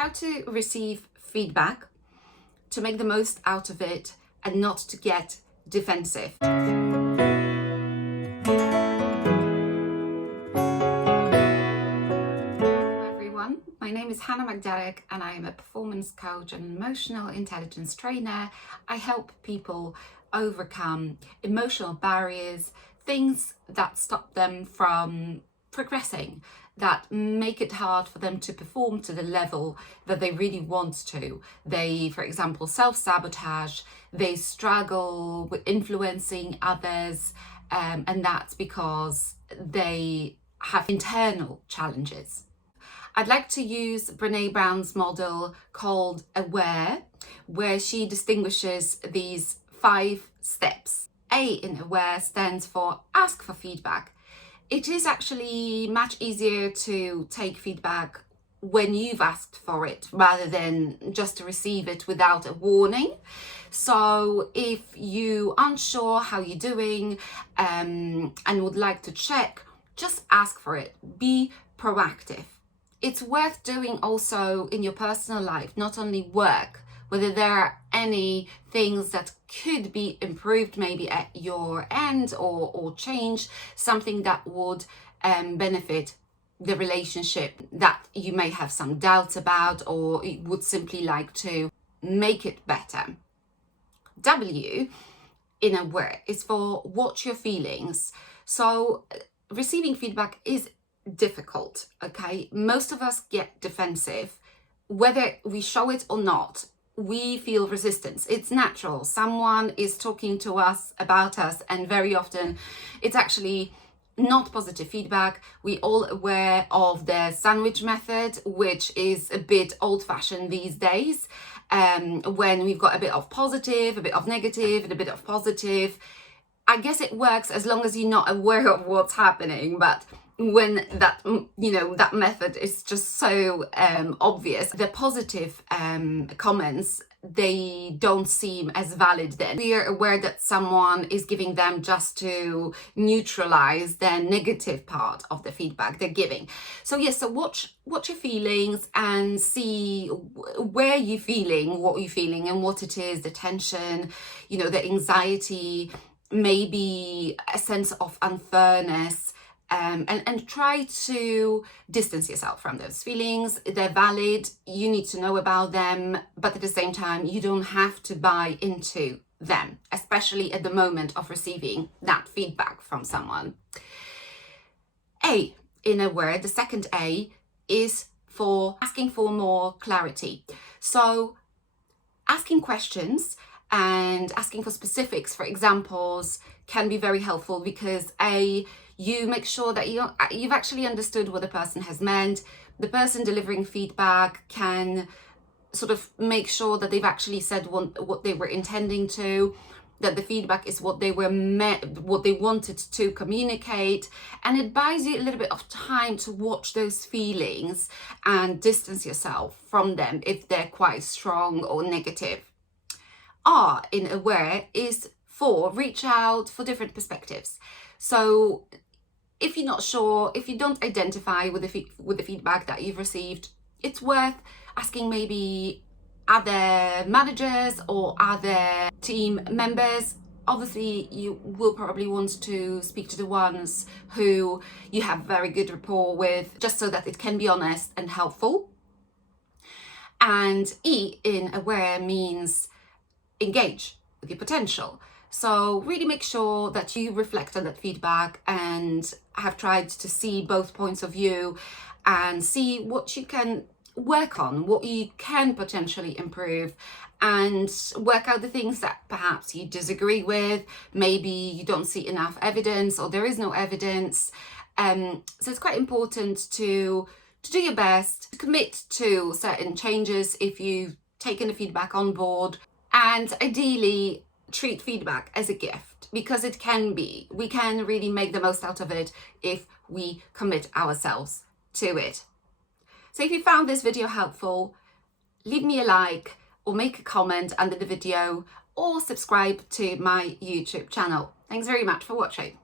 how to receive feedback, to make the most out of it and not to get defensive. Hello everyone, my name is Hannah McDerrick and I am a performance coach and emotional intelligence trainer. I help people overcome emotional barriers, things that stop them from progressing, that make it hard for them to perform to the level that they really want to. They, for example, self-sabotage, they struggle with influencing others, and that's because they have internal challenges. I'd like to use Brene Brown's model called AWARE, where she distinguishes these 5 steps. A in AWARE stands for ask for feedback. It is actually much easier to take feedback when you've asked for it rather than just to receive it without a warning. So if you aren't sure how you're doing and would like to check, just ask for it. Be proactive. It's worth doing also in your personal life, not only work, whether there are any things that could be improved maybe at your end or change, something that would benefit the relationship that you may have some doubts about or would simply like to make it better. W in AWARE is for watch your feelings. So receiving feedback is difficult, okay? Most of us get defensive, whether we show it or not. We feel resistance. It's natural. Someone is talking to us about us, and very often it's actually not positive feedback. We're all aware of the sandwich method, which is a bit old-fashioned these days, when we've got a bit of positive, a bit of negative, and a bit of positive. I guess it works as long as you're not aware of what's happening, but when that, that method is just so obvious, the positive comments, they don't seem as valid then. We are aware that someone is giving them just to neutralize the negative part of the feedback they're giving. So yes, so watch your feelings and see where you're feeling, what you're feeling and what it is, the tension, the anxiety, maybe a sense of unfairness. And try to distance yourself from those feelings. They're valid, you need to know about them, but at the same time, you don't have to buy into them, especially at the moment of receiving that feedback from someone. A in AWARE, the second A, is for asking for more clarity. So asking questions and asking for specifics, for examples, can be very helpful because you make sure that you've actually understood what the person has meant. The person delivering feedback can sort of make sure that they've actually said what they were intending to, that the feedback is what they wanted to communicate, and it buys you a little bit of time to watch those feelings and distance yourself from them if they're quite strong or negative. R in AWARE is for reach out for different perspectives. So if you're not sure, if you don't identify with the feedback that you've received, it's worth asking maybe other managers or other team members. Obviously, you will probably want to speak to the ones who you have very good rapport with, just so that it can be honest and helpful. And E in AWARE means engage with your potential. So really make sure that you reflect on that feedback and have tried to see both points of view and see what you can work on, what you can potentially improve, and work out the things that perhaps you disagree with. Maybe you don't see enough evidence or there is no evidence. So it's quite important to do your best, to commit to certain changes if you've taken the feedback on board, and ideally treat feedback as a gift, because it can be. We can really make the most out of it if we commit ourselves to it. So if you found this video helpful, leave me a like or make a comment under the video or subscribe to my YouTube channel. Thanks very much for watching.